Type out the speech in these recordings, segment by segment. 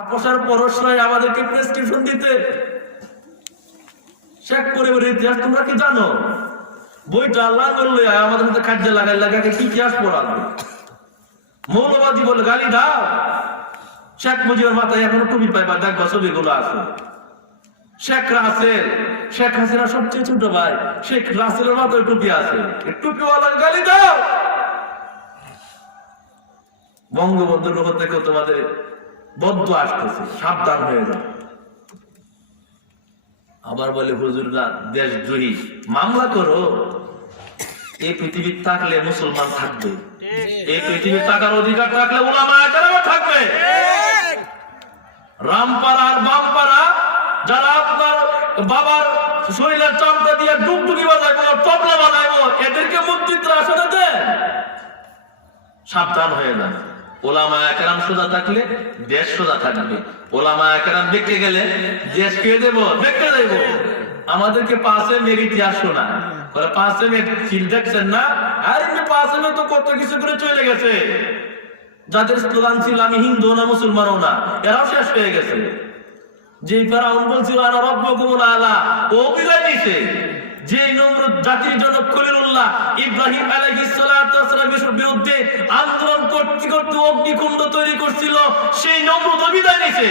আপোষার পরশরাই আমাদেরকে প্রেসক্রিপশন দিতে। শেখ পরিবারের ইতিহাস তোমরা কি জানো? বইটা আল্লাহ করলে আমাদের মধ্যে কাজে লাগাই লাগাকে কি ইতিহাস পড়াবে? মৌলবাদী বলে গালি দাও। শেখ মুজিবের মাথায় এখনো টুপি পাইবা, দেখবা ছবিগুলো আছে। শেখ রাসেল, শেখ হাসিনা সবচেয়ে ছোট ভাই, শেখ রাসেলের মাথায় টুপি আছে। টুপিওয়ালার গালি দাও। বঙ্গবন্ধুর উপর থেকে তোমাদের বদ্ধ আসতেছে, সাবধান হয়ে যাও। আবার বলে হুজুররা দেশদ্রোহী, মামলা করো। এই পৃথিবীর থাকলে মুসলমান থাকবে, এই পৃথিবীর থাকার অধিকার থাকলে উলামায়ে কেরাম থাকবে। রামপাড়া আর বামপাড়া যারা আপনার বাবার শরীরের চামড়া দিয়ে ডুগডুগি বাজাইবো, তবলা বাজাইবো, এদেরকে মন্ত্রিত্ব আসনে দেন। সাবধান হয়ে যান। ওলামায়ে কেরাম সোজা থাকলে দেশ সোজা থাকবে। ওলামায়ে কেরাম বেঁকে গেলে দেশ কে দেব? বেঁকে দেব। আমাদেরকে পাশে মেয়ের ইতিহাস শোনা, পাশে মেয়ে ফিল দেখছেন না? আর এমনি পাশে মেয়ে তো কত কিছু করে চলে গেছে। যাদের স্লোগান ছিল আমি হিন্দু না মুসলমানও না, এরাও শেষ হয়ে গেছে। যে ফেরাউন বলছিল আনা রাব্বুকুমুল আলা, ও বিদায় নিছে। যে নমরুদ জাতির জনক খলিলুল্লাহ ইব্রাহিম আলাইহিস সালাতু ওয়াস সালামের বিরুদ্ধে আন্দোলন করতে করতে অগ্নিকুণ্ড তৈরি করছিল, সেই নমরুদ বিদায় নিছে।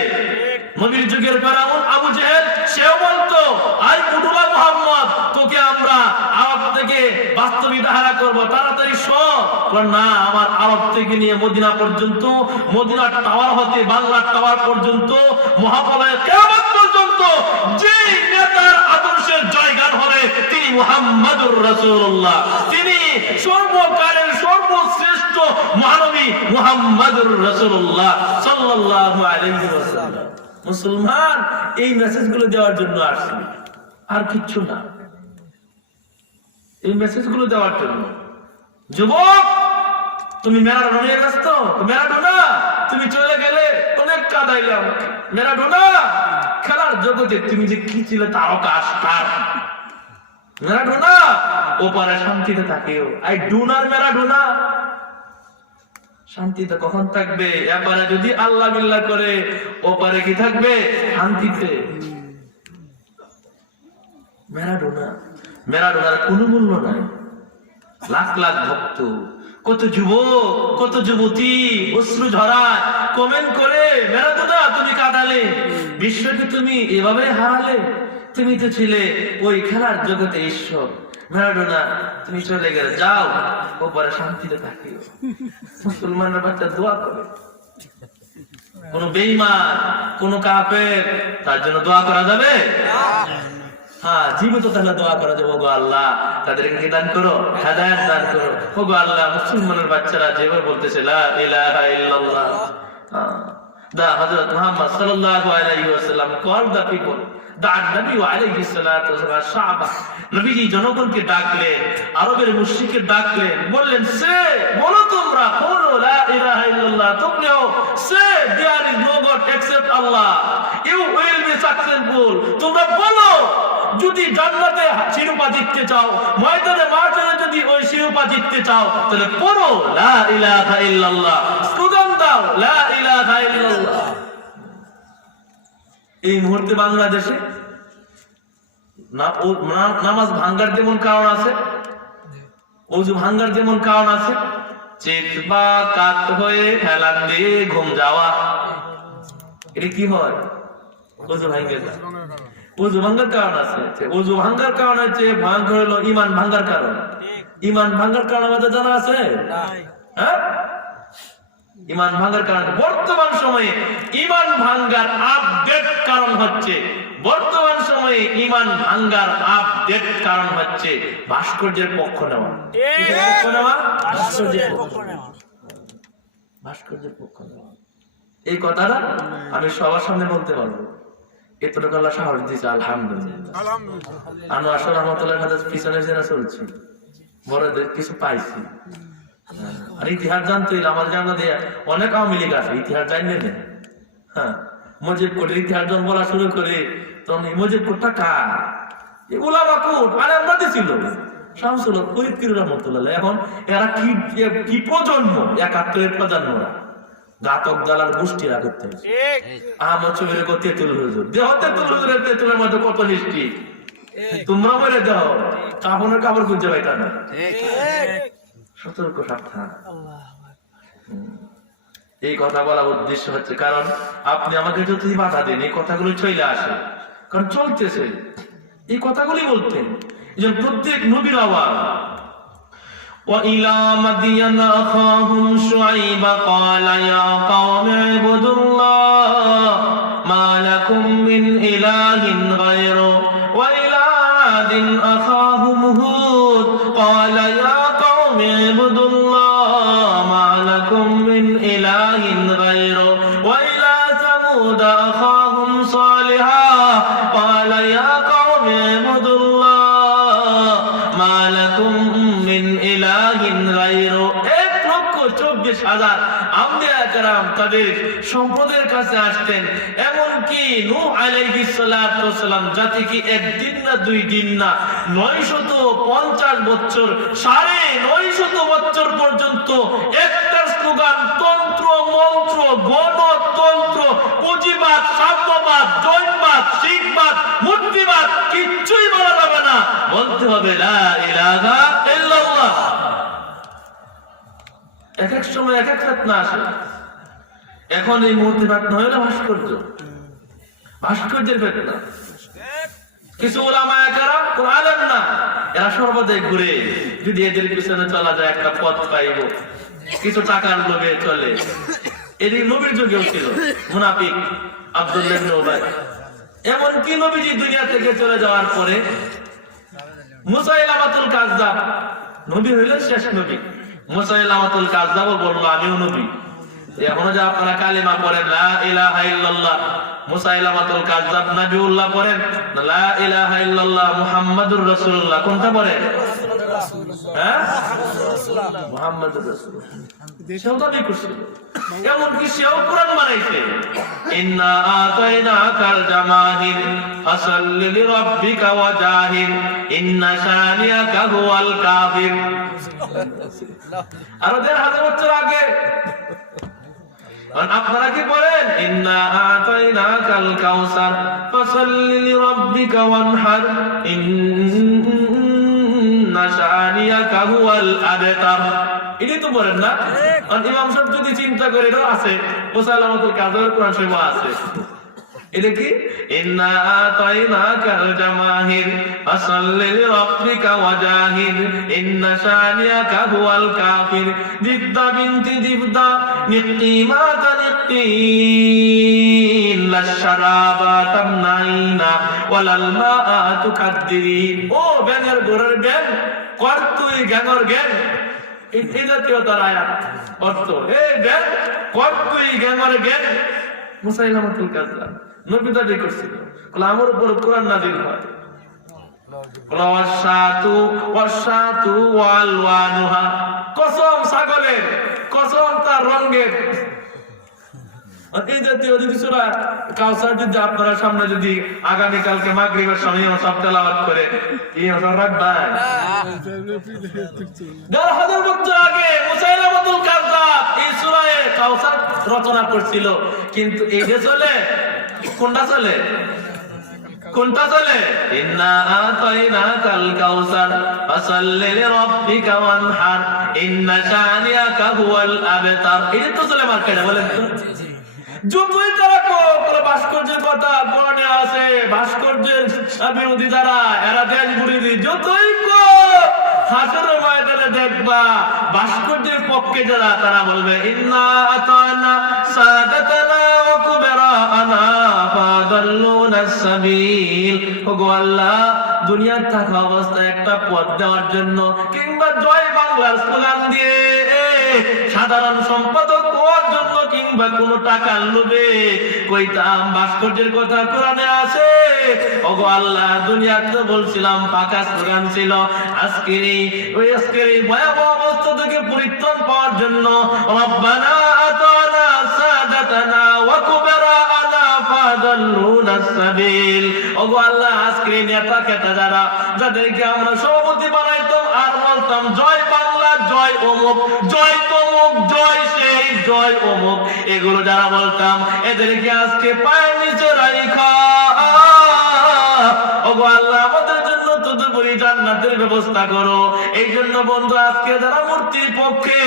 নবীর যুগের ফেরাউন আবু জেহেল সেও বলতো আই মুডুলা মুহাম্মদ, তোকে আমরা আরব থেকে বাস্তবিকতা হারা করব, তাড়াতাড়ি সর। না, আমার আরব থেকে নিয়ে মদিনা পর্যন্ত, মদিনার টাওয়ার হতে বাংলার টাওয়ার পর্যন্ত, মহাপ্রলয় কিয়ামত পর্যন্ত যে নেতার আদর্শের জয়গান হবে তিনি মুহাম্মাদুর রাসূলুল্লাহ। তিনি সর্বকালের সর্বশ্রেষ্ঠ মহানবী মুহাম্মাদুর রাসূলুল্লাহ সাল্লাল্লাহু আলাইহি ওয়াসাল্লাম। মুসলমান এই মেসেজগুলো দেওয়ার জন্য আসছে, আর কিচ্ছু না। এই মেসেজগুলো দেওয়ার জন্য। যুবক, তুমি ম্যারাডোনা নিয়ে ব্যস্ত। ম্যারাডোনা তুমি চলে গেলে অনেক কাঁদাইলাম। ম্যারাডোনা খেলার জগতে তুমি যে কি ছিলে তারকা স্টার। ম্যারাডোনা ওপারে শান্তিতে থাকিও। I do not Maradona. শান্তিতে কখন থাকবে? এপারে যদি আল্লাহ বিল্লাহ করে, ওপারে কি থাকবে? শান্তিতে। ম্যারাডোনা, ম্যারাডোনার কোনো মূল্য নাই। লাখ লাখ ভক্ত, কত যুবক, কত যুবতী অশ্রু ঝরায়, কমেন্ট করে ম্যারাডোনা তুমি কাঁদালে, বিশ্বকে তুমি এভাবে হারালে। তুমি তো ছিলে ওই খেলার জগতে ঈশ্বর। ম্যারাডোনা তুমি চলে গেলে, যাও ওপরে শান্তিতে থাকিও। মুসলমানের বাচ্চা দোয়া করে। কোন বেঈমান, কোন কাফের, তার জন্য দোয়া করা যাবে? হ্যাঁ, জীবিত তাহলে দোয়া করা যাবে। ওগো আল্লাহ, তাদেরকে কি দান করো? হেদায়েত দান করো। ওগো আল্লাহ, মুসলমানের বাচ্চারা যেভাবে বলতেছে লা ইলাহা ইল্লাল্লাহ, দা হযরত মুহাম্মদ সাল্লাল্লাহু আলাইহি ওয়াসাল্লাম কল দা পিপল, দা নবী আলাইহিস সালাতু ওয়াস সাহাবা। নবীজি জনগণকে ডাকলেন, আরবের মুশরিককে ডাকলেন, বললেন সে বলো তোমরা বলো লা ইলাহা ইল্লাল্লাহ, তুফলিহু, say there is no god except Allah, you will be successful. তোমরা বলো, যদি জান্নাতে শিরোপা জিততে চাও, ময়দানে মাঠে যদি ওই শিরোপা জিততে চাও, তাহলে পড়ো লা ইলাহা ইল্লাল্লাহ, স্লোগান দাও লা ইলাহা ইল্লাল্লাহ। এই মুহূর্তে বাংলাদেশে নামাজ ভাঙ্গার যেমন কারণ আছে, ওযু ভাঙ্গার যেমন কারণ আছে, চেত বা কাত হয়ে হেলান দিয়ে ঘুম যাওয়া, এটা কি হয়? ওযু ভাঙ্গে যায়। ওযু ভাঙ্গার কারণ আছে। ওযু ভাঙ্গার কারণ হচ্ছে ভয়ঙ্কর হলো ঈমান ভাঙ্গার কারণ। ঈমান ভাঙ্গার কারণ আমাদের জানা আছে? হ্যাঁ, ঈমান ভাঙ্গার কারণ বর্তমান সময়ে ঈমান ভাঙ্গার আপডেট কারণ হচ্ছে, বর্তমান সময়ে ঈমান ভাঙ্গার আপডেট কারণ হচ্ছে ভাস্কর্যের পক্ষ নেওয়া। ভাস্কর্যের পক্ষ নেওয়া। এই কথাটা আমি সবার সামনে বলতে পারবো। এতটুকু আল্লাহ সাহস দিয়েছে, আলহামদুলিল্লাহ। আমি আসলে রহমতুল্লাহ হাদিস পিছনে জেনে চলছি, বড়দের কিছু পাইছি। আর ইতিহাস জানতে আমার জানা দিয়ে অনেক আওয়ামী লীগ আছে, ইতিহাস জানিয়ে দেন। হ্যাঁ, মুজিবপুরের ইতিহাস যখন বলা শুরু করে, তখন মুজিবপুরটা কার? উলামা কোট আরে আমরা দিছিল শামসুল হক, ফরিদ পীর রহমতুল্লাহ। এখন এরা কি প্রজন্ম? ৭১-এর প্রজন্মরা। ঘাতক দালাল গোষ্ঠীরা করতে আহমদ শফির তেঁতুল হুজুর দেহ তেঁতুল হুজুরের তেঁতুলের মধ্যে কত মিষ্টি, তোমরা বলে দাও কাপড়ের কাপড় খুঁজে পাইতা না। সতর্ক সাবধান। এই কথা বলার উদ্দেশ্য হচ্ছে কারণ আপনি আমাকে যতই বাধা দেন এই কথাগুলো চলে আসে, কারণ চলতেছে এই কথাগুলি বলতেন। প্রত্যেক নবীর আওয়াজ وَإِلَى مَدْيَنَ أَخَاهُمْ شُعَيْبًا قَالَ يَا قَوْمِ اعْبُدُوا اللَّهَ مَا لَكُمْ مِنْ إِلَٰهٍ غَيْرُهُ وَإِلَى عَادٍ أَخَاهُمْ هُودًا قَالَ يَا قَوْمِ اعْبُدُوا اللَّهَ مَا لَكُمْ مِنْ إِلَٰهٍ غَيْرُهُ وَإِلَى ثَمُودَ أَخَاهُمْ صَالِحًا قَالَ يَا قَوْمِ اعْبُدُوا اللَّهَ مَا لَكُمْ মিন ইলাহিন গায়রু। 1,24,000 আম্বিয়া কেরাম তাদের সম্প্রদায়ের কাছে আসতেন। এমনকি নূহ আলাইহিস সালাতু ওয়াস সালাম জাতিকে একদিন না দুই দিন না 950 বছর 950 বছর পর্যন্ত একটা স্লোগান তন্ত্র মন্ত্র গণতন্ত্র পুঁজিবাদ সাম্যবাদ জৈনবাদ শিখবাদ মূর্তিবাদ কিচ্ছুই বলা যাবে না, বলতে হবে লা ইলাহা ইল্লাল্লাহ। এক এক সময় এক এক ফিতনা আসে। এখন এই মুহূর্তে ফিতনা হলো ভাস্কর্যের ফিতনা। কিছু উলামায়ে কেরাম কোরআনের না, এরা সর্বদাই ঘুরে যদি এদের পিছনে চলা যায় একটা পথ পাইব, কিছু টাকার লোভে চলে। এদিকে নবীর যুগেও ছিল মুনাফিক আব্দুল্লাহ ইবনে উবাই। এমনকি নবীজি দুনিয়া থেকে চলে যাওয়ার পরে মুসাইলামাতুল কাযযাব নবী হইলেন শেষ নবী। মুসাইলামাতুল কাযযাব বলল আমিও নবী। এখনো যে আপনারা কালিমা পড়েন লা ইলাহা ইল্লাল্লাহ, মুসাইলামাতুল কাযযাব নবিউল্লাহ পড়েন লা ইলাহা ইল্লাল্লাহ মুহাম্মাদুর রাসূলুল্লাহ, কোনটা পড়েন? হ্যাঁ, মুহাম্মাদুর রাসূলুল্লাহ। সেও দাবি করছিল, এমনকি সেও কোরআন বানাইছে ইন্না আতাইনাকাল জামাহির ফাসাল্লি লিরাব্বিকা ওয়াজাহির ইন্না শানিয়াকা হুয়াল কাফির। আর 1000 বছর আগে আপনারা কি বলেন ইন্না আতাইনাকাল কাউসার ফাসাল্লি লিরাব্বিকা ওয়ানহার ইন্না শানিয়াকা হুয়াল আবতার। এটাই তো বলেন না? আর ইমাম সাহেব যদি চিন্তা করে এটাও আছে, মুসাইলামাতুল কাযযাবের কোরআন শরীফে আছে। এটা কি ইন্না আতাইনাকাল জামাহির ফাসাল্লি লিরাব্বিকা ওয়াজাহির ইন্না শানিয়াকা হুয়াল কাফির জিদ্দা বিনতি জিবদা নিকিমা তানিকিন লাশরাবা তামনাইনা ওয়ালাল মাআ তুকাদ্দিরিন। ও ব্যাঙের ঘোড়ার ব্যাং কর তুই গ্যাঙর গ্যাং, এই জাতীয় তার আয়াত অর্থ এই ব্যাং কর তুই গ্যাঙর গ্যাং। মুসাইলামাতুল কাযযাব নবী দাবি করছিল আমার উপর কোরআন নাযিল হয় কসম ছাগলের, কসম তার রঙের। এই জাতীয় যদি সূরা কাউসার যদি আপনারা সামনে যদি আগামীকালকে মাগরিবের সময় সব তেলাওয়াত করে কি রাখবেন? 1000 বছর আগে মুসাইলামাতুল কাযযাব এই সূরা কাউসার রচনা করছিল, কিন্তু এই যে চলে কোনটা চলে? কোনটা চলে? ইন্না আতাইনাকাল কাউসার ফাসাল্লি লিরাব্বিকা ওয়ানহার ইন্না শানিয়াকা হুয়াল আবতার। এই তো চলে মার্কেটে, বলেন তো। যতই তারা কোনো ভাস্কর্যের কথা কোরআনে আছে, ভাস্কর্যের বিরোধী যারা এরা দেশ বিরোধী, যতই হাসরের ময়দানে দেখবা ভাস্কর্যের পক্ষে যারা তারা বলবে ইন্না আতানা সাদাতানা ওয়া কুবরানা ফাদাল্লুনাস সাবিল। ওগো আল্লাহ, দুনিয়ার থাকা অবস্থায় একটা পথ দেওয়ার জন্য কিংবা জয় বাংলার স্লোগান দিয়ে সাধারণ সম্পাদক হওয়ার জন্য কিংবা কোন টাকার লোভে কইতাম ভাস্কর্যের কথা কোরআনে আছে। ওগো আল্লাহ, দুনিয়াতে বলছিলাম ফাঁকা স্লোগান ছিল। আজকের এই ভয়াবহ অবস্থা থেকে পরিত্রাণ পাওয়ার জন্য রব্বানা আতানা সাদাতানা ওয়া কুবরানা ফাদাল্লুনাস সাবিল। ওগো আল্লাহ, আজকের নেতা খেতা যারা যাদেরকে আমরা সভাপতি বানাইতাম আর বলতাম জয় বাংলা, জয় অমুক, জয় তমুক, জয় সেই, জয় অমুক, এগুলো যারা বলতাম এদেরকে আজকে পায়ের নিচে রাখা। ওগো আল্লাহ আমাদের জন্য তদুপরি জান্নাতের ব্যবস্থা করো। এই জন্য বন্ধু আজকে যারা মূর্তির পক্ষে,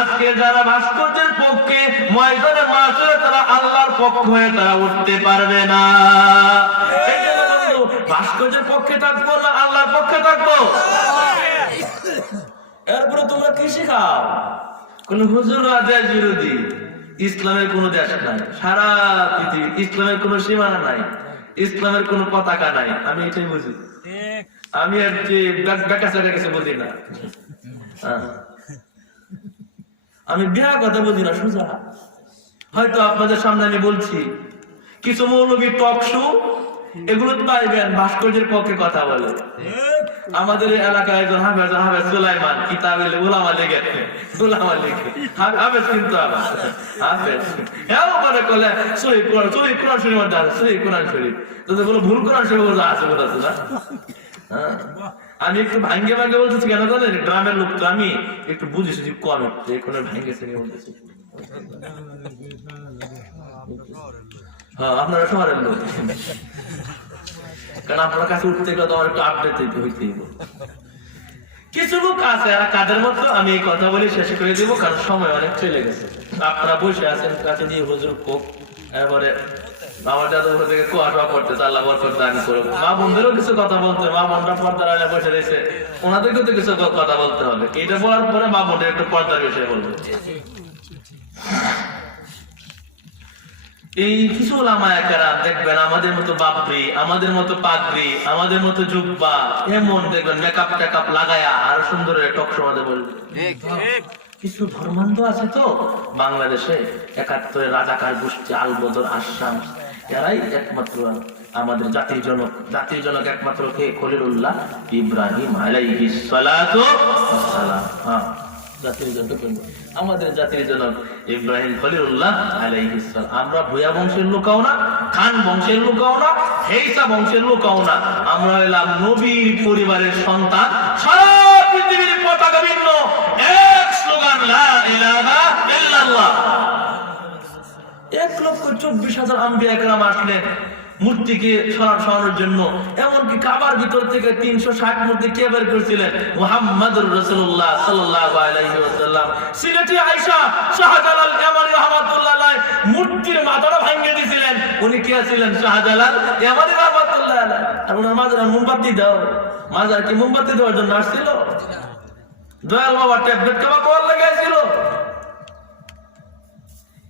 আজকে যারা ভাস্কর্যের পক্ষে, ময়দানে মাসে তারা আল্লাহর পক্ষ হয়ে তারা উঠতে পারবে না। এই জন্য বন্ধু ভাস্কর্যের পক্ষে থাকবো না আল্লাহর পক্ষে থাকবো। এরপরে তোমরা কি শেখাও? কোন হুজুর দেশ বিরোধী, ইসলামের কোন দেশ নাই সারা পৃথিবী, ইসলামের কোন সীমানা নাই, ইসলামের কোন পতাকা নাই। আমি এটাই বুঝি, আমি আর কি কিছু বুঝি না। আমি বিরাট কথা বুঝি না সোজা। হয়তো আপনাদের সামনে আমি বলছি কিছু মৌলবী টক শো এগুলো তো পাইবেন ভাস্কর্যের পক্ষে কথা বলে। আমাদের এলাকায় একজন হাফেজ সুলাইমান কিতাবে উলামা লিখেছে, উলামা লিখে হাফেজ, কিন্তু আবার হাফেজ হ্যাঁ করে কলে সহিহ কোরআন শরীফ মধ্যে আছে, সহিহ কোরআন শরীফ তোদের বলো ভুল কোরআন শরীফ আছে বলতে না। আমি একটু ভাঙ্গে ভাঙ্গে বলতেছি কেন জানেন? গ্রামের লোক তো আমি একটু বুঝেছি কম, একটু এখন ভাঙ্গেছে বলতেছি। হ্যাঁ আপনারা শহরের লোক, কারণ আপনার কাছে উঠতে গেলে তো আমার একটু আপডেট হইতে হইব। কিছু লোক আছে আর কাদের মতো আমি এই কথা বলে শেষ করে দিব, কারণ সময় অনেক চলে গেছে। আপনারা বসে আছেন কাছে দিয়ে হুজুর কোক, এরপরে আমার দাদু থেকে কোয়াটা করতে আল্লাহ বরকত দান করুক। মা বোনদেরও কিছু কথা বলতে, মা বোনরা পর্দার আড়ালে বসে রয়েছে, ওনাদেরকেও তো কিছু কথা বলতে হবে। এটা বলার পরে মা বোনদের একটু পর্দার বিষয়ে বলবো। এই কিছু ওলামায়ে কেরাম দেখবেন আমাদের মতো বাবরি, আমাদের মতো পাগড়ি, আমাদের মতো জুব্বা, এমন দেখবেন মেকআপ টেকআপ লাগায়া আরো সুন্দর টক সমাজে বলবে। কিছু ধর্মান্ধ আছে তো বাংলাদেশে, ৭১ রাজাকার গোষ্ঠী, আল বদর, আসাম, এরাই একমাত্র আমাদের জাতির জনক একমাত্র কে? খলিলুল্লাহ ইব্রাহিম আলাইহিস সালাতু ওয়াস সালাম। হ্যাঁ জাতির জনক, আমাদের জাতির জনক ইব্রাহিম খলিলুল্লাহ আলাইহিস সালাম। আমরা ভুয়া বংশের লোকাও না, খান বংশের লোকাও না, হেইসা বংশের লোকাও না, আমরা হইলাম নবীর পরিবারের সন্তান। সারা পৃথিবীর পতাকা ভিন্ন, এক স্লোগান লা ইলাহা ইল্লাল্লাহ। ১,২৪,০০০ আম্বিয়া কেরাম আসলেন মূর্তিকে সরানোর জন্য, এমনকি কাবার ভিতর থেকে ৩৬০ মূর্তি কে বের করেছিলেন? মুহাম্মদুর রাসূলুল্লাহ সাল্লাল্লাহু আলাইহি ওয়াসাল্লাম। সিলেটি আয়েশা শাহজালাল ইয়ামানী রাহমাতুল্লাহ আলাইহি মূর্তির মাথাটা ভেঙে দিয়েছিলেন। উনি কে ছিলেন? শাহজালাল ইয়ামানী রাহমাতুল্লাহ আলাইহি। আর ওনার মাজারে মোমবাতি দাও, মাজার কি মোমবাতি দেওয়ার জন্য আসছিল? দয়াল বাবা ট্যাবলেট খাওয়া কোয়ার লাগাইছিল?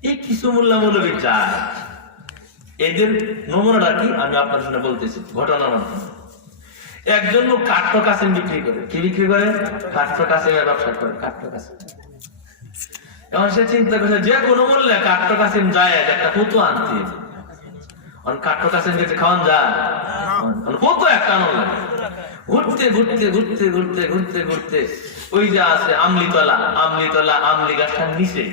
এই কিছু মোল্লা মৌলবী চায়। এদের নমুনাটা কি আমি আপনার সামনে বলতেছি ঘটনার মাধ্যমে। একজন লোক কাঠ্য কাসিম বিক্রি করে। কি বিক্রি করে? কাঠ্য কাসিমের ব্যবসা করে। কাঠ্য কাসিম, এখন সে চিন্তা করছে যে কোনো মূল্যে কাঠ্য কাসিম যায় একটা ফটো আনতে। কাঠ্য কাসিম যেতে খাওয়ান যায় ফটো একটা আনন্দ লাগে। ঘুরতে ঘুরতে ঘুরতে ঘুরতে ঘুরতে ঘুরতে ওই যে আছে আমলিতলা, আমলি গাছটার নিচে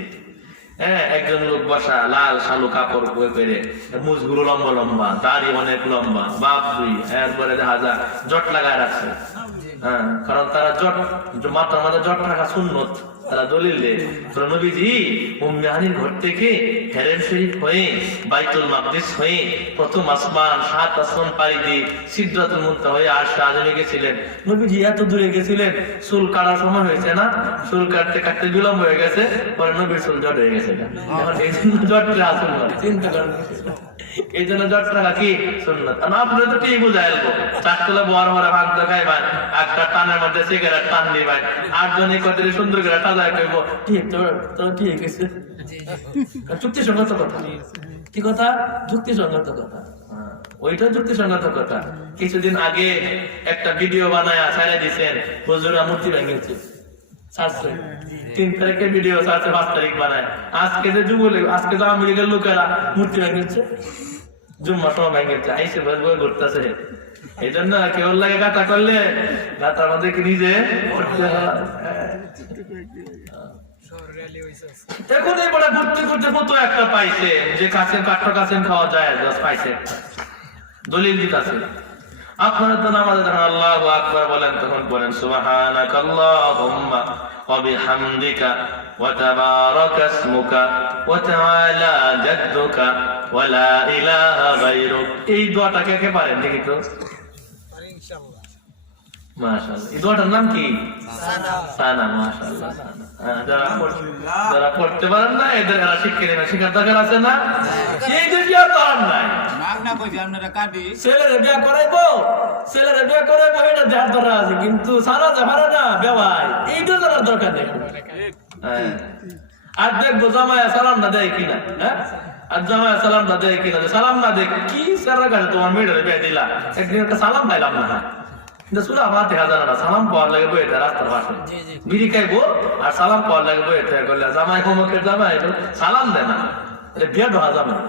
একজন লোক বসা, লাল শালু কাপড় পরে, মুজগুলো লম্বা লম্বা, দাড়ি অনেক লম্বা, বাপ দুই, এরপরে দেখা যায় জট লাগায় রাখছে। কারণ তারা জট, মাথার মাথায় জট রাখা সুন্নত। তারা দলিল দেয় নবীজি উম্মে হানির ঘর থেকে হেরেম শরীফ হয়ে বাইতুল মাকদিস হয়ে প্রথম আসমান, ৭ আসমান পাড়ি দিয়ে সিদরাতুল মুনতাহা হয়ে আরশে আযমে গেছিলেন। নবীজি এত দূরে গেছিলেন, চুল কাটার সময় হয়েছে না, চুল কাটতে কাটতে বিলম্ব হয়ে গেছে, পরে নবীর চুল জট হয়ে গেছে। এখন এই জন্য জটটা আসল না, চিন্তা করেন। এই জন্য জট রাখা কি সুন্নাত। আপনি তো ঠিক বুঝাই আসবো, চারতলা বড় বড় ভাগ দেখাইবেন, একটা টানের মধ্যে সিগারেট টান দিবেন, ৮ জনে কত সুন্দর করে সাজায় কইব ঠিক তো ঠিক আছে। যুক্তিসঙ্গত কথা। কি কথা? যুক্তিসঙ্গত কথা। ওইটা যুক্তিসঙ্গত কথা। কিছুদিন আগে একটা ভিডিও বানায় ছাড়া দিচ্ছেন, হুজুরা মূর্তি ভেঙেছে, ৩ তারিখে ভিডিও ছাড়ছে, ৫ তারিখ বানায়। আজকে যে যুবলীগ, আজকে যে আওয়ামী লীগের লোকেরা মূর্তি ভেঙেছে, জুম্মার সময় ভেঙেছে, আইসে বসে ঘুরতেছে। এই জন্য কেউ লাগে গাতা করলে গাতার মধ্যে কি নিজে এখন এই বড় ঘুরতে ঘুরতে মতো একটা পাইছে যে কাছের কাঠটা কাছেন খাওয়া যায়, পাইছে দলিল দিতেছে। আপনারা তো নামাজে যখন আল্লাহু আকবার বলেন তখন বলেন সুবহানাকাল্লাহুম্মা ওয়া বিহামদিকা ওয়া তাবারাকা ইসমুকা ওয়া তাআলা জাদ্দুকা ওয়া লা ইলাহা গায়রুক। এই দোয়াটা কে কে পারেন দেখি তো? ইনশাআল্লাহ, মাশাআল্লাহ। এই দোয়াটার নাম কি? সানা। মাশাআল্লাহ, সানা। যারা পড়তে পারেন না এদের এরা শিখে নেবে, শিখার দরকার আছে না? এই যে কি আর করার নাই, ছেলেরা বিয়া করাইবো এটা দেওয়ার দরকার আছে, কিন্তু সারা যাবার না বেওয়াই এইটা জানার দরকার নেই। আর দেখবো জামায়া সালাম না দেয় কিনা, হ্যাঁ, আর জামায়া সালাম না দেয় কিনা, সালাম না দেয় কি সারা কাছে তোমার মেয়েটারে বিয়ে দিলা, একদিন একটা সালাম পাইলাম না। সুরা ফাতিহা জানা না, সালাম পাওয়ার লাগে বইটা রাস্তার পাশে বিড়ি খাইবো আর সালাম পাওয়ার লাগে বইটা করলে জামাই হোমকের জামাই সালাম দেয় না, বিয়া ঢোয়া যাবে না।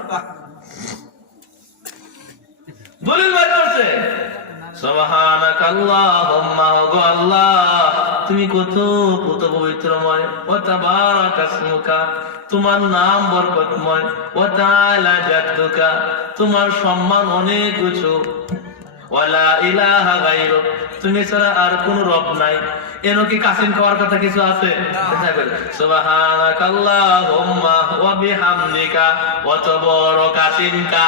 দলিল বের করছে সুবহানাকাল্লাহুম্মা ওয়া আল্লাহ তুমি কত পবিত্রময়, ওয়া তাবারাকা ইসমুকা তোমার নাম বরকতময়, ওয়া তাআলা জাদ্দুকা তোমার সম্মান অনেক উঁচু, ওয়া লা ইলাহা গায়রুক তুমি ছাড়া আর কোন রব নাই। এনো কি কাসিম খাওয়ার কথা কিছু আছে? সুবহানাকাল্লাহুম্মা ওয়া বিহামদিকা ওয়া তাবারাকা ইসমুকা।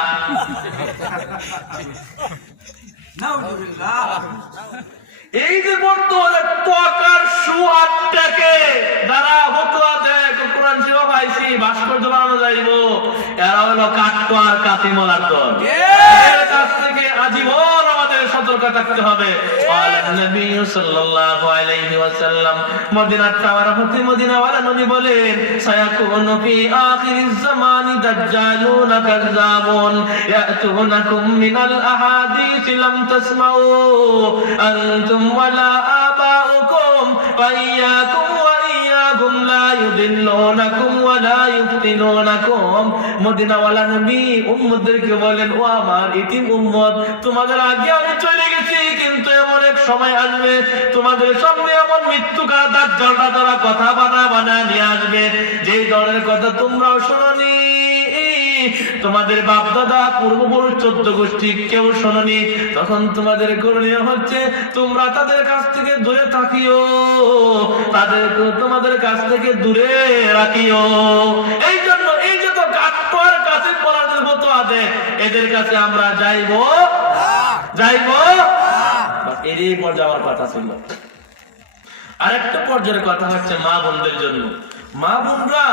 এই যে বর্তমানে টাকার সুয়াদটাকে যারা ফতোয়া দেয় কোরআন শিবা পাইছি ভাস্কর্য বানানো যাইব, এরা হলো কাট্টুয়ার কাসিমলার দল। এর কাছ থেকে আজীবন আমাদের সতর্ক থাকতে হবে। নবী সাল্লাল্লাহু আলাইহি ওয়াসাল্লাম মদিনার তাওয়ারাফতি মদিনাওয়ালা নবী বলেন সায়াকুনু ফি আখিরিজ জামানি দাজ্জালুনা কাযাবুন ইয়াতুনাকুম মিনাল আহাদিস লাম তাসমাউ আনতুম ওয়ালা আবাউকুম ফাইয়াকুম ওয়া ইয়াকুম লা ইউদিল্লুনাকুম ওয়া লা ইফতিনুনাকুম। মদিনাওয়ালা নবী উম্মতদেরকে বলেন ও আমার ইতিম উম্মত, তোমাদের আগে আমি চলে গেছি, কিন্তু এমন এক সময় আসবে তোমাদের সামনে এমন মৃত্যুকার দাজ্জালরা তারা কথা বানায় নিয়ে আসবে যেই দলের কথা তোমরাও শোনোনি, তোমাদের বাপ দাদা পূর্বপুরুষ 14 গোষ্ঠী কেউ শোনোনি। তখন তোমাদের করণীয় হচ্ছে তোমরা তাদের কাছ থেকে দূরে থাকিও, তাদেরকে তোমাদের কাছ থেকে দূরে রাখিও। এই জন্য এই যে তো কাট্টুয়ার কাছে পড়াদের মতো আছে, এদের কাছে আমরা যাইবো এরই পর যাওয়ার কথা ছিল। আরেকটা পর্যায়ের কথা হচ্ছে মা বোনদের জন্য। মা বোনরা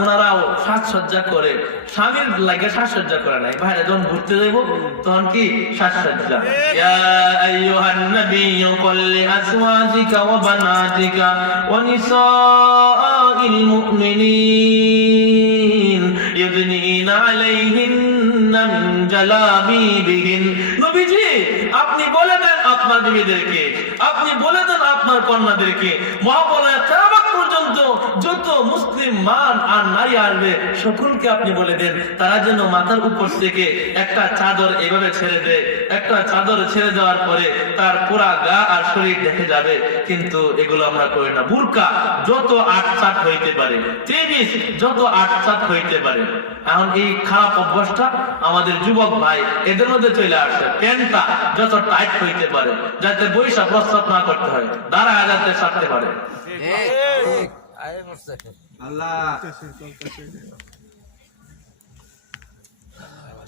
ওনারাও সাজসজ্জা করে, স্বামীর লাগে সাজসজ্জা করে নাই, বাইরে যখন ঘুরতে যাইব তখন কি সাজসজ্জা। ইয়া আইয়ুহান নাবিয়্যু কুল লিআজওয়াজিকা ওয়া বানাতিকা ওয়া নিসাইল মুমিনিন ইউদনিনা আলাইহিন্না মিন জালাবিবিহিন। নবীজি আপনি বলে দেন আপনার বিবিদেরকে, আপনি বলে দেন আপনার কন্যাদেরকে, মহাবলয় কিয়ামত পর্যন্ত যত মুসলিম মান আর নারী আসবে সকলকে আপনি বলে দেন তারা যেন মাথার উপর থেকে একটা চাদর এভাবে ছেড়ে দেয়। একটা চাদর ছেড়ে দেওয়ার পরে তার পুরা গা আর শরীর দেখে যাবে, কিন্তু এগুলো আমরা করি না। বুরকা যত আটচাট হইতে পারে, তেমিজ যত আটচাট হইতে পারে। এখন এই খারাপ অভ্যাসটা আমাদের যুবক ভাই এদের মধ্যে চলে আসে। প্যান্টটা যত টাইট হইতে পারে যাতে বৈশা প্রস্তাব না করতে হয়, দাঁড়া যাতে ছাড়তে পারে। আল্লাহ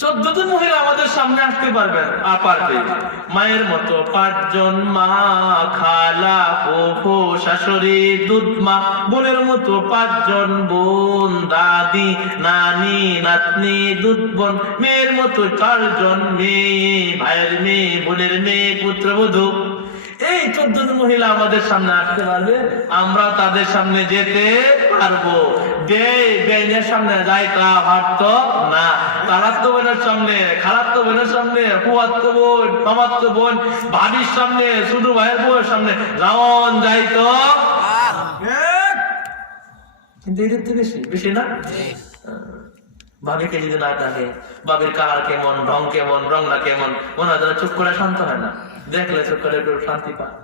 14 জন মহিলা আমাদের সামনে আসতে পারবেন পারবে। মায়ের মতো 5 জন মা, খালা, ফুফু, শাশুড়ি, দুধমা। বোনের মতো 5 জন বোন, দাদি, নানি, নাতনি, দুধ বোন। মেয়ের মতো 4 জন মেয়ে, ভাইয়ের মেয়ে, বোনের মেয়ে, পুত্রবধূ। এই 14 জন মহিলা আমাদের সামনে আসতে পারবে, আমরা তাদের সামনে যেতে পারবো। বেইনের সামনে যাইতা পারতো না। তারাতো বোনের সামনে, খালাতো বোনের সামনে, ফুয়াতো বোন, মামাতো বোন, ভাবির সামনে, ছোট ভাইয়ের বউয়ের সামনে যাওন যাইতো, কিন্তু এদের তো বেশি না। ভাবিকে যদি না থাকে, ভাবির কালার কেমন, রং কেমন, রংটা কেমন, ওনার জন্য চুপ করে শান্ত হয় না, দেখলে চুপ করে একটু শান্তি পায়।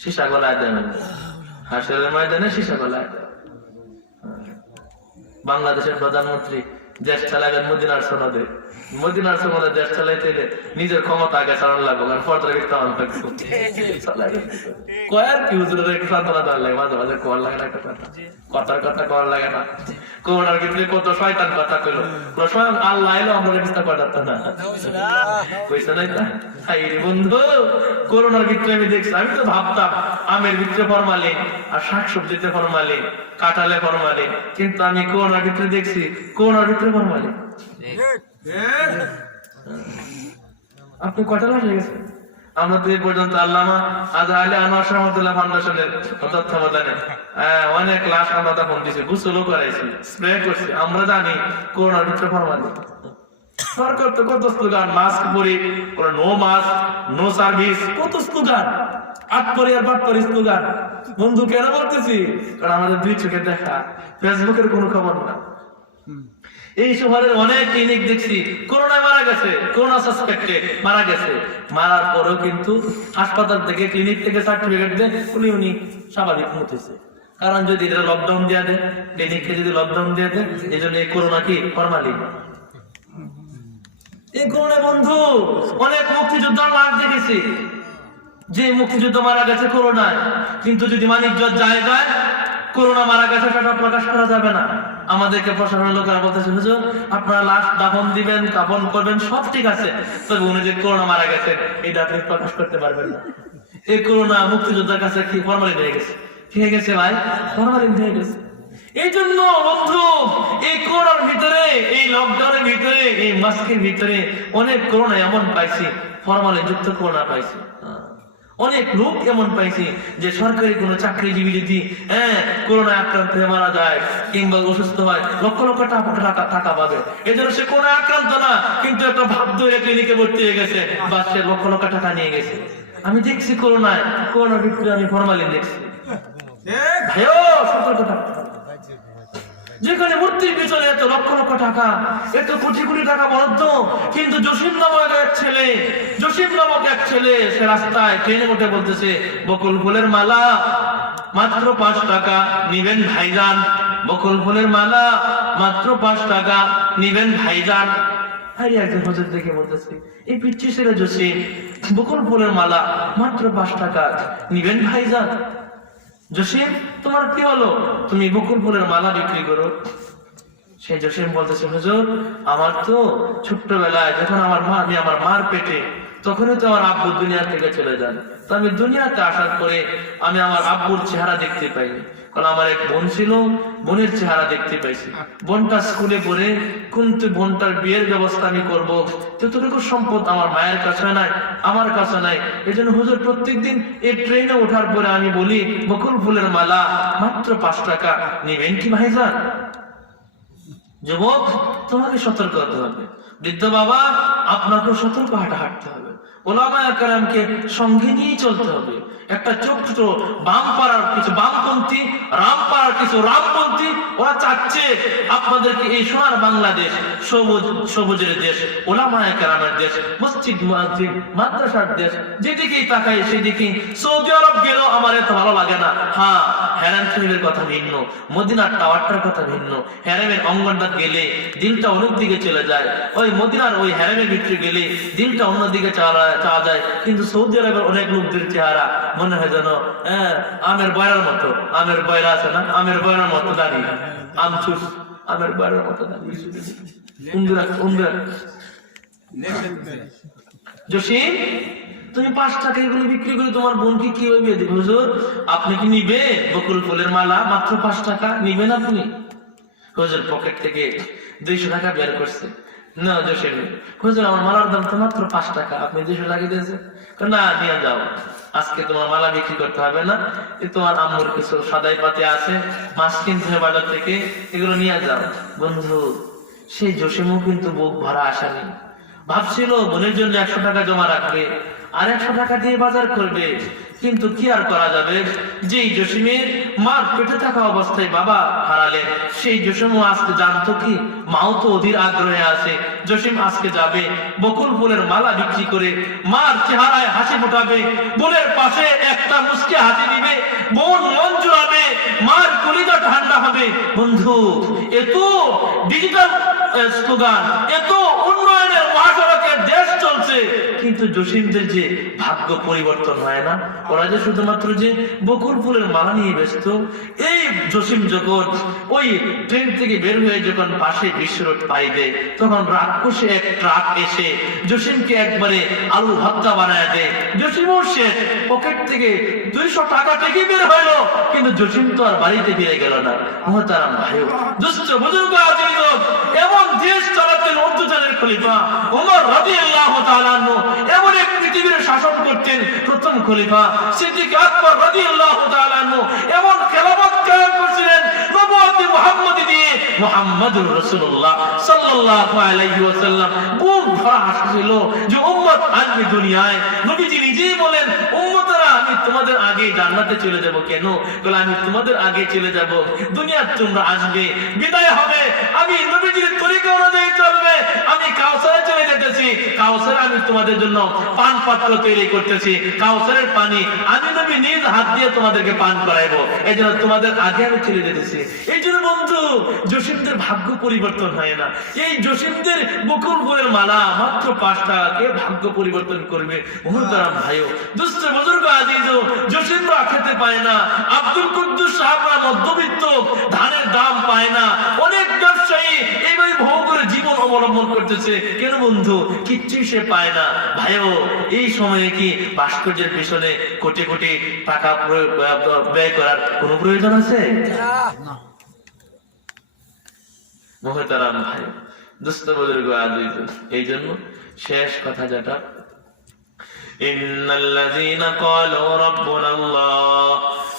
সীসা গলায় দেয়, হাসরের ময়দানে সীসা গলায় দেয়। বাংলাদেশের প্রধানমন্ত্রী দেশ চালাবেন মদিনার সনদে, মদিনার সনদে দেশ চালাইতে নিজের ক্ষমতা আগে চালানো লাগবে, কারণ ফর্দার ইসলাম কয়ার কি হুজুরের একটু সান্ত্বনা দেওয়ার লাগে, মাঝে মাঝে কোয়ার লাগে না, একটা কথা কথার কথা কোয়ার লাগে না। করোনার ভিতরে কত শয়তান কথা কইলো, স্বয়ং আল্লাহ এলো আমরা চেষ্টা করতে না কইছে নাই তা। বন্ধু করোনার ভিতরে আমি দেখছি, আমি তো ভাবতাম আমের ভিতরে ফরমালিন আর শাকসবজিতে ফরমালিন, কাঁঠালে ফরমালিন, কিন্তু আমি করোনার ভিতরে দেখছি করোনার ভিতরে ফরমালিন। আপনি কয়টা লাশ হয়ে গেছে? আমরা তো এই পর্যন্ত আল্লামা আজহার আলী আনোয়ার রহমাতুল্লাহ ফাউন্ডেশনের তত্ত্বাবধানে অনেক লাশ আমরা তখন দিয়েছি, গোসলও করাইছি, স্প্রে করছি। আমরা জানি করোনার ভিতরে ফরমালিন। সরকার তো কত স্লোগান, মাস্ক পরি, নো মাস্ক নো সার্ভিস, কত স্লোগান, আট পরি আর বাট পরি স্লোগান। বন্ধু কেন বলতেছি? কারণ আমাদের দুই চোখে দেখা, ফেসবুকের কোনো খবর না। এই শহরের অনেক ক্লিনিক দেখছি করোনায় মারা গেছে, করোনা সাসপেক্টেড মারা গেছে, মারার পরেও কিন্তু হাসপাতাল থেকে ক্লিনিক থেকে সার্টিফিকেট দেয় উনি স্বাভাবিক মতেছে। কারণ যদি এটা লকডাউন দেওয়া দেয়, ক্লিনিককে যদি লকডাউন দেওয়া দেয়, এই জন্য এই করোনা কি ফরমালিন। এই করোনায় বন্ধু অনেক মুক্তিযোদ্ধার লাশ দেখেছি, যে মুক্তিযুদ্ধ মারা গেছে করোনায়, কিন্তু যদি মানিকজোর জায়গায় করোনা মারা গেছে সেটা প্রকাশ করা যাবে না। আমাদেরকে প্রশাসনের লোকেরা বলতেছে হুজুর আপনারা লাশ দাফন দিবেন, কাফন করবেন, সব ঠিক আছে, তবে উনি যে করোনা মারা গেছে এটা আপনি প্রকাশ করতে পারবেন না। এই করোনা মুক্তিযোদ্ধার কাছে কি ফরমালিন হয়ে গেছে, কি হয়ে গেছে ভাই? ফরমালিন হয়ে গেছে। এই জন্য বন্ধু এই করোনার ভিতরে, এই লকডাউনের ভিতরে, এই মাস্কের ভিতরে অনেক করোনা এমন পাইছি, ফরমালিন যুক্ত করোনা পাইছি। অনেক লোক এমন পাইছি যে সরকারি কোনো চাকরিজীবী যদি করোনা আক্রান্ত হয়ে মারা যায় কিংবা অসুস্থ হয়, লক্ষ লক্ষ টাকা পাবে। এই জন্য সে করোনা আক্রান্ত না, কিন্তু একটা ভাব ধরে ক্লিনিকে ভর্তি হয়ে গেছে, বা সে লক্ষ লক্ষ টাকা নিয়ে গেছে। আমি দেখছি করোনার ভিতরে আমি ফরমালিন দেখছি। সতর্কতা, যেখানে মূর্তির পিছনে এত লক্ষ লক্ষ টাকা, এত কোটি কোটি টাকা বরাদ্দ, কিন্তু জসিম নামক এক ছেলে সে রাস্তায় ট্রেনে উঠে বলতেছে বকুল ফুলের মালা মাত্র 5 টাকা নিবেন ভাইজান, বকুল ফুলের মালা মাত্র 5 টাকা নিবেন ভাইজান। আরে একজন হুজুর দেখে বলতেছে এই পিচ্ছি ছেলে জসিম, বকুল ফুলের মালা মাত্র 5 টাকা নিবেন ভাইজান। জসিম তোমার কি হলো, তুমি বকুল ফুলের মালা বিক্রি করো? সেই জসিম বলতেছে হুজুর আমার তো ছোট্টবেলায় যখন আমি আমার মার পেটে, তখনই তো আমার আব্বু দুনিয়া থেকে চলে যান, তো আমি দুনিয়াতে আসার পরে আমি আমার আব্বুর চেহারা দেখতে পাইনি, কারণ আমার এক বোন ছিল, বোনের চেহারা দেখতে পাইছি। বোনটা স্কুলে পড়ে, কিন্তু বোনটার বিয়ের ব্যবস্থা আমি করবো, যতটুকু সম্পদ আমার মায়ের কাছে নাই, আমার কাছে নাই। এই জন্য হুজুর প্রত্যেকদিন এই ট্রেনে ওঠার পরে আমি বলি বকুল ফুলের মালা মাত্র 5 টাকা নিবেন কি ভাইজান? যুবক তোমাকে সতর্ক হতে হবে, বৃদ্ধ বাবা আপনাকেও সতর্ক হাঁটতে হবে, ওলামায়ে কেরামকে সঙ্গে নিয়ে চলতে হবে। একটা ছোট বাম পাড়ার কিছু বামপন্থী, রাম পাড়ার কিছু রামপন্থী, ওরা চাচ্ছে আপনাদেরকে এই সোনার বাংলাদেশ, সবুজের দেশ, ওলামায়ে কেরামের দেশ, মসজিদ মুয়াজ্জিন মাদ্রাসার দেশ, যেদিকেই তাকাই সেদিকেই। সৌদি আরব গেলেও আমার এত ভালো লাগে না। হ্যাঁ, হেরাম শরীফের কথা ভিন্ন, মদিনার টাওয়ারটার কথা ভিন্ন। হেরামের অঙ্গনটা গেলে দিলটা অন্যদিকে চলে যায়, ওই মদিনার ওই হেরামের ভিতরে গেলে দিলটা অন্যদিকে চাওয়া যায়। কিন্তু সৌদি আরবের অনেক লোকদের চেহারা মনে হয় যেন আমের বয়রার মতো, আমের বয়রা আছে না, আমের বয়রার মতো দাঁড়িয়ে, আমচুস আমের বয়রার মতো দাঁড়িয়ে। জসিম তুমি 5 টাকা এগুলো বিক্রি করে তোমার বোনকে কি বিয়ে দিবে? হুজুর আপনি কি নিবে বকুল ফুলের মালা মাত্র 5 টাকা নিবেন আপনি? হুজুর পকেট থেকে 200 টাকা বের করছে, না জসিম হুজুর আমার মালার দাম তো মাত্র 5 টাকা, আপনি 200 টাকা দিয়েছেন, না নিয়ে যাও, আজকে তোমার মালা বিক্রি করতে হবে না, তোমার আম্মুর কিছু সদাই পাতে আছে, মাছ কিনতে হবে বাজার থেকে, এগুলো নিয়ে যাও। বন্ধু সেই জসিমও কিন্তু বুক ভরা আশা নেই, ভাবছিল বোনের জন্য 100 টাকা জমা রাখবে আর 100 টাকা দিয়ে বাজার করবে, কিন্তু কি আর করা যাবে, যেই জসিমের মার পেটে থাকা অবস্থায় বাবা হারালেন, সেই জসিমও আজকে জানতো কি মাও তো অধীর আগ্রহে আছে, জসিম আজকে যাবে বকুল ফুলের মালা বিক্রি করে মার চেহারায় হাসি ফোটাবে, বোনের পাশে একটা মুচকি হাসি দিবে, বোন মন জুড়াবে, মার কলিজা ঠান্ডা হবে। বন্ধু এ তো ডিজিটাল স্লোগান, এত উন্নয়নের মহাসড়কের দেশ চলছে, কিন্তু জসিমদের যে ভাগ্য পরিবর্তন হয় না। ওরা যে শুধুমাত্র যে বকুল ফুলের মালা নিয়ে ব্যস্ত। এই জসিম যখন ওই ট্রেন থেকে বের হয়ে যখন পাশে বিশ্ব রোড পাই দেয়, তখন রাক্ষসে এক ট্রাক এসে জসিমকে একবারে আলু ভর্তা বানায় দেয়। জসিমও শেষ, পকেট থেকে 200 টাকা থেকে বের হইলো, কিন্তু জসিম তো আর বাড়িতে ফিরে গেল না। মুহতারাম ভাইও, দুষ্ট বুজুর্গ আজিজ, এমন দেশ চালাতেন অত্যাচারের খলিফা ওমর রাদিয়াল্লাহু তাআলা আনহু, এমন এক পৃথিবীর শাসন করতেন প্রথম খলিফা সিদ্দিক আকবর রাদিয়াল্লাহু তাআলা আনহু, এমন খেলাফত কায়েম করেছিলেন নবুয়ত মুহাম্মদী দিয়ে। মুহাম্মদুর রাসূলুল্লাহ সাল্লাল্লাহু আলাইহি ওয়াসাল্লাম বুক ভরা হাসছিল যে উম্মত আসবে দুনিয়ায়। নবীজি নিজেই বলেন, উম্মতরা আমি তোমাদের আগে জান্নাতে চলে যাব। কেন? বলে আমি তোমাদের আগে চলে যাব, দুনিয়ায় তোমরা আসবে, বিদায় হবে, আমি নবীজির তরিকা অনুযায়ী চলবে, আমি কাউসারে চলে যেতেছি, কাউসারে আমি তোমাদের জন্য পান পাত্র তৈরি করতেছি, কাউসারের পানি আমি নবী নিজ হাত দিয়ে তোমাদেরকে পান করাইবো, এই জন্য তোমাদের আগে আমি চলে যেতেছি। এই জন্য বন্ধু, জসিমদের ভাগ্য পরিবর্তন হয় না। এই জসিমদের বকুল ফুলের মালা মাত্র 5 টাকা, কে ভাগ্য পরিবর্তন করবে? মুহতারাম ভাইও, দুষ্ট বুজুর্গ আজিজ, জসিমরা খেতে পায় না, আব্দুল কুদ্দুস সাহেবরা মধ্যবিত্ত, ধানের দাম পায় না, অনেক ব্যবসায়ী এইভাবে ভোগ করে জীবন অবলম্বন করতেছে। কেন বন্ধু? কিচ্ছুই সে পায় না। ভাইও, এই সময়ে কি ভাস্কর্যের পিছনে কোটি কোটি টাকা ব্যয় করার কোনো প্রয়োজন আছে? না। মুহতারাম ভাই, দুস্থ বুজুর্গ আজিজ, এই জন্য শেষ কথা যেটা, ইন্নাল্লাযীনা ক্বালু রাব্বুনাল্লাহ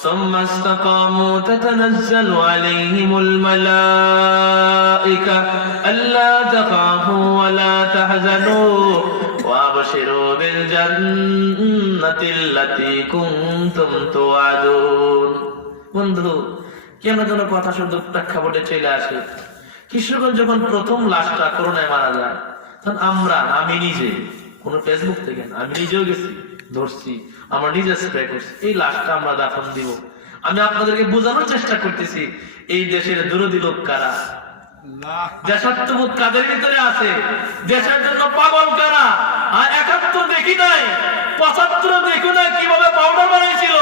সুম্মা ইসতাকামু তাতানাজ্জালু আলাইহিমুল মালায়েকা আল্লা তাখাফু ওয়া লা তাহজানু ওয়া আবশিরু বিল জান্নাতিল্লাতী কুনতুম তুআদুন। বন্ধু, কেন যেন কথা শুধু প্রেক্ষাপটে চলে আসে। কিশোরগঞ্জ যখন প্রথম লাশটা করোনায় মারা যায়, তখন আমি নিজে কোন ফেসবুক থেকে না, আমি নিজেও গেছি, ধরছি, আমরা নিজে স্প্রে করছি, এই লাশটা আমরা দাফন দিব। আমি আপনাদেরকে বোঝানোর চেষ্টা করতেছি, এই দেশের বিরোধী লোক কারা, দেশাত্মবোধ কাদের ভিতরে আছে, দেশের জন্য পাগল কারা। আর 71 দেখি নাই, 75 দেখি নাই কিভাবে পাউডার বানাইছিল,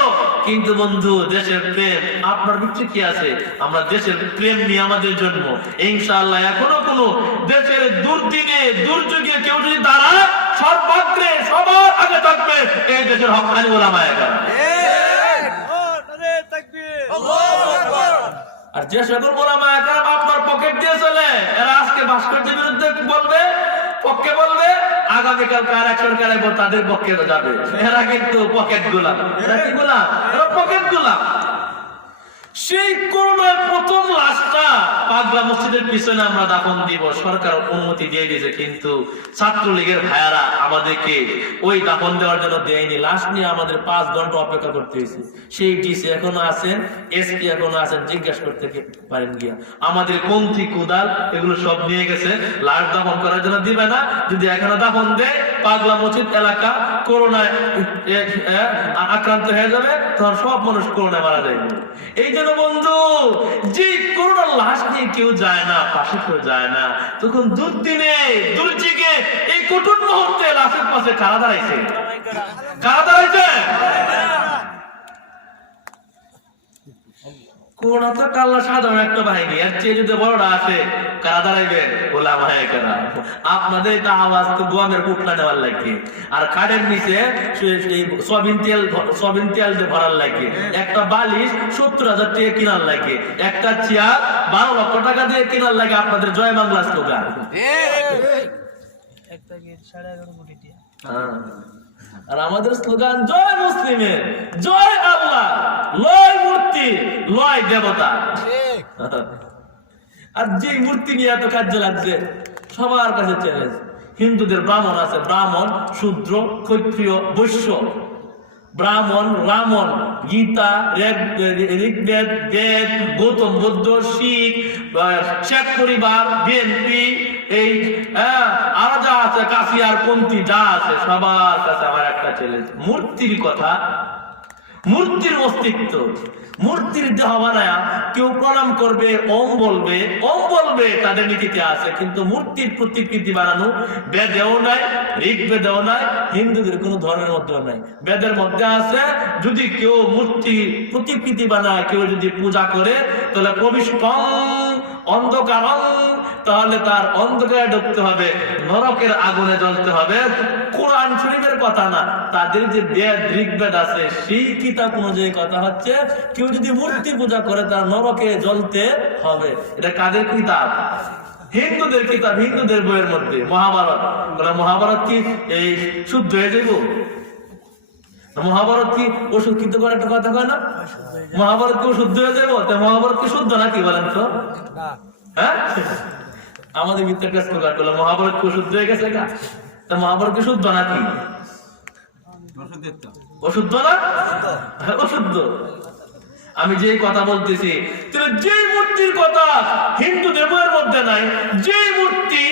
কিন্তু বন্ধু দেশের প্রেম আপনার ভিতরে কি আছে? আমরা দেশের প্রেম নিয়ে আমাদের জন্ম। ইনশাআল্লাহ এখনো কোনো দেশের দুর্দিনে দুর্যোগে কেউ যদি দাঁড়ায়, সর্বাগ্রে সবার আগে থাকবে এই দেশের হক্কানি ওলামায়ে কেরাম। আর যে সকল ওলামায়ে কেরাম আপনার পকেট দিয়ে চলে, এরা আজকে ভাস্কর্যের বিরুদ্ধে বলবে, পক্ষে বলবে, আগামীকাল কার এক সরকারে তাদের পক্ষে যাবে। এরা কিন্তু পকেট গোলাম। এরা কি গোলাম? এরা পকেট গোলাম। সেই করোনার প্রথম লাশটা পাগলা মসজিদের পিছনে আমরা দাফন দিব, সরকার অনুমতি দিয়ে দিয়েছে, কিন্তু ছাত্রলীগের ভাইয়ারা আমাদেরকে ওই দাফন দেওয়ার জন্য দেয়নি। লাশ নিয়ে আমাদের 5 ঘন্টা অপেক্ষা করতে হয়েছে। সেই ডিসি এখনো আছেন, এসপি এখনো আছেন, জিজ্ঞাসা করতে পারেন গিয়া। আমাদের কন্থি কোদাল এগুলো সব নিয়ে গেছে, লাশ দাফন করার জন্য দিবে না। যদি এখনো দাফন দেয়, পাগলা মসজিদ এলাকা করোনায় আক্রান্ত হয়ে যাবে, তখন সব মানুষ করোনায় মারা যাবে। এই জন্য বন্ধু, যে করোনার লাশ নিয়ে কেউ যায় না, পাশে কেউ যায় না, তখন দুর্দিনে দুর্যোগে এই কঠিন মুহূর্তে লাশের পাশে কারা দাঁড়াইছে? কারা দাঁড়াইছে? করোনা তো কাল্লা সাধারণ একটা বাহিনী, এর চেয়ে যদি বড়রা আছে, কারা দাঁড়াইবে? ওলামায়ে কেরাম। আপনাদের এটা আওয়াজ তো গোয়ামের কুটলা নেওয়ার লাগে, আর কাঠের নিচে সয়াবিন তেল দিয়ে ভরার লাগে, একটা বালিশ 70,000 টাকা কেনার লাগে, একটা চেয়ার 12 লক্ষ টাকা দিয়ে কেনার লাগে। আপনাদের জয় বাংলা স্লোগান, আর আমাদের স্লোগান জয় মুসলিমের, জয় আল্লাহ, লয় মূর্তি, লয় দেবতা। আর যে মূর্তি নিয়ে এত কার্য লাগছে, সবার কাছে চ্যালেঞ্জ। হিন্দুদের ব্রাহ্মণ আছে, ব্রাহ্মণ, শূদ্র, ক্ষত্রিয়, বৈশ্য, ব্রাহ্মণ, রামন, গীতা, ঋগ্বেদ, বেদ, গৌতম বুদ্ধ, শিখ, শেখ পরিবার, বিএনপি, এই আর যা আছে, কাশিয়ার পন্থী যা আছে, সবার কাছে আমার একটা চ্যালেঞ্জ। মূর্তির কথা মূর্তির অস্তিত্ব, মূর্তির দেহ বানায়া কেউ প্রণাম করবে, ওম বলবে তাদের নীতিতে আছে, কিন্তু মূর্তির প্রতিকৃতি বানানো বেদেও নাই, ঋগ্বেদেও নাই, হিন্দুদের কোনো ধর্মের মধ্যেও নাই। বেদের মধ্যে আছে যদি কেউ মূর্তি প্রতিকৃতি বানায়, কেউ যদি পূজা করে, তাহলে প্রবিষ্টং অন্ধকারং, তাহলে তার অন্ধকারে ঢুকতে হবে, নরকের আগুনে জ্বলতে হবে। কোরআন শরীফের কথা না, তাদের যে বেদ ঋগ্বেদ আছে সেই কিতাব অনুযায়ী কথা হচ্ছে, কেউ যদি মূর্তি পূজা করে তার নরকে জ্বলতে হবে। এটা কাদের কিতাব? হিন্দুদের কিতাব, হিন্দুদের বইয়ের মধ্যে মহাভারত। মহাভারত কি এই শুদ্ধ হয়ে যাইব? মহাভারত কি অশুদ্ধ করে একটা কথা কয় না? মহাভারত কি শুদ্ধ হয়ে যাবো? মহাভারত কি শুদ্ধ নাকি বলেন তো? হ্যাঁ, আমাদের ভিতরে টেস্ট করলো মহাভারত কি শুদ্ধ হয়ে গেছে? মহাভারত কি শুদ্ধ নাকি অশুদ্ধ? না অশুদ্ধ। আমি যে কথা বলতেছি, যে মূর্তির কথা হিন্দু দেবের মধ্যে নাই, যে মূর্তি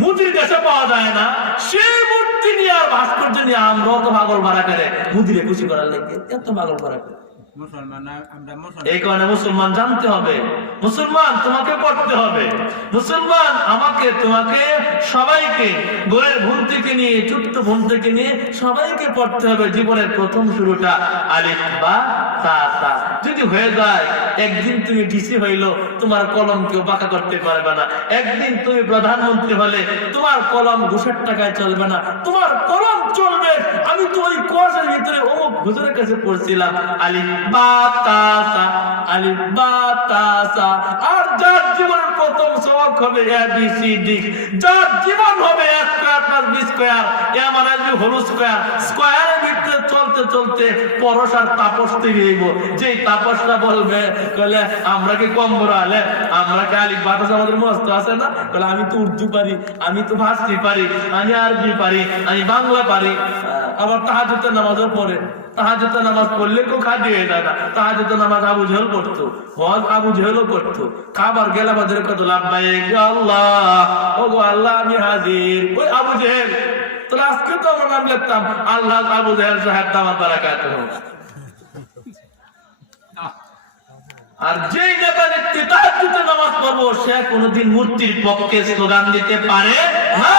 মুদির দেশে পাওয়া যায় না, সেই মূর্তি নিয়ে আর ভাস্কর্য নিয়ে আমরা তো পাগল ভাড়া করে মুদিরে খুশি করার লেগে এত পাগল ভাড়া করে। এই কারণে মুসলমান জানতে হবে, মুসলমান তোমাকে পড়তে হবে, মুসলমান আমাকে তোমাকে সবাইকে ঘরের ভুল থেকে নিয়ে ছোট্ট ভুল থেকে নিয়ে সবাইকে পড়তে হবে। জীবনের প্রথম শুরুটা আলিফ বা তা তা। যদি হয়ে যায়, একদিন তুমি ডিসি হইলো, তোমার কলম কেউ বাঁকা করতে পারবে না। একদিন তুমি প্রধানমন্ত্রী হলে তোমার কলম ঘুষের টাকায় চলবে না, তোমার কলম চলবে। আমি তো ওই কোর্সের ভিতরে অমুক হুজুরের কাছে পড়ছিলাম আলিফ বা তা সা, আলিফ বা তা সা। আর যার জীবনের প্রথম সবক হবে ABCD, যার জীবন হবে A square plus B square, এ মানে হোল স্কয়ার। স্কয়ারের ভিতরে চলতে চলতে পরশ আর তাপস তৈরি হইব। যেই তাপসটা বলবে কলে আমরা কি কম বড় আলে, আমরা কি আলিফ বা তা সা আমাদের মস্ত আছে না? কলে আমি তো উর্দু পারি, আমি তো ফার্সি পারি, আমি আরবি পারি, আমি বাংলা পারি। আবার তাহাজ্জুদের নামাজও পড়ে, তাহাজ্জুদের নামাজ পড়লে কেউ খাদি হয়ে যায় না। তাহাজ্জুদের নামাজ আবু জেহেল পড়তো, হজ আবু জেহেলও পড়তো। খাবার গেলে আমাদের কত লাব্বাইক আল্লাহ, ওগো আল্লাহ আমি হাজির, ওই আবু জেহেল। তো আজকে তো আমরা নাম লিখতাম আল্লাহ আবু জেহেল সাহেব দামাত বারাকাতুহু। আর যেই নেতা নেত্রী তাহাজ্জুদের নামাজ পড়বো, সে কোনোদিন মূর্তির পক্ষে স্লোগান দিতে পারে না।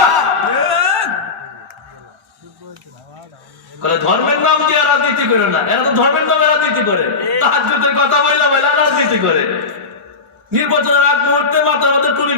ধর্মের নাম দিয়ে রাজনীতি করে না, এরা তো ধর্মের নামে রাজনীতি করে, তাহাজ্জুদের কথা বইলা রাজনীতি করে। নির্বাচনের আগ মুহূর্তে মাথার মধ্যে টুপি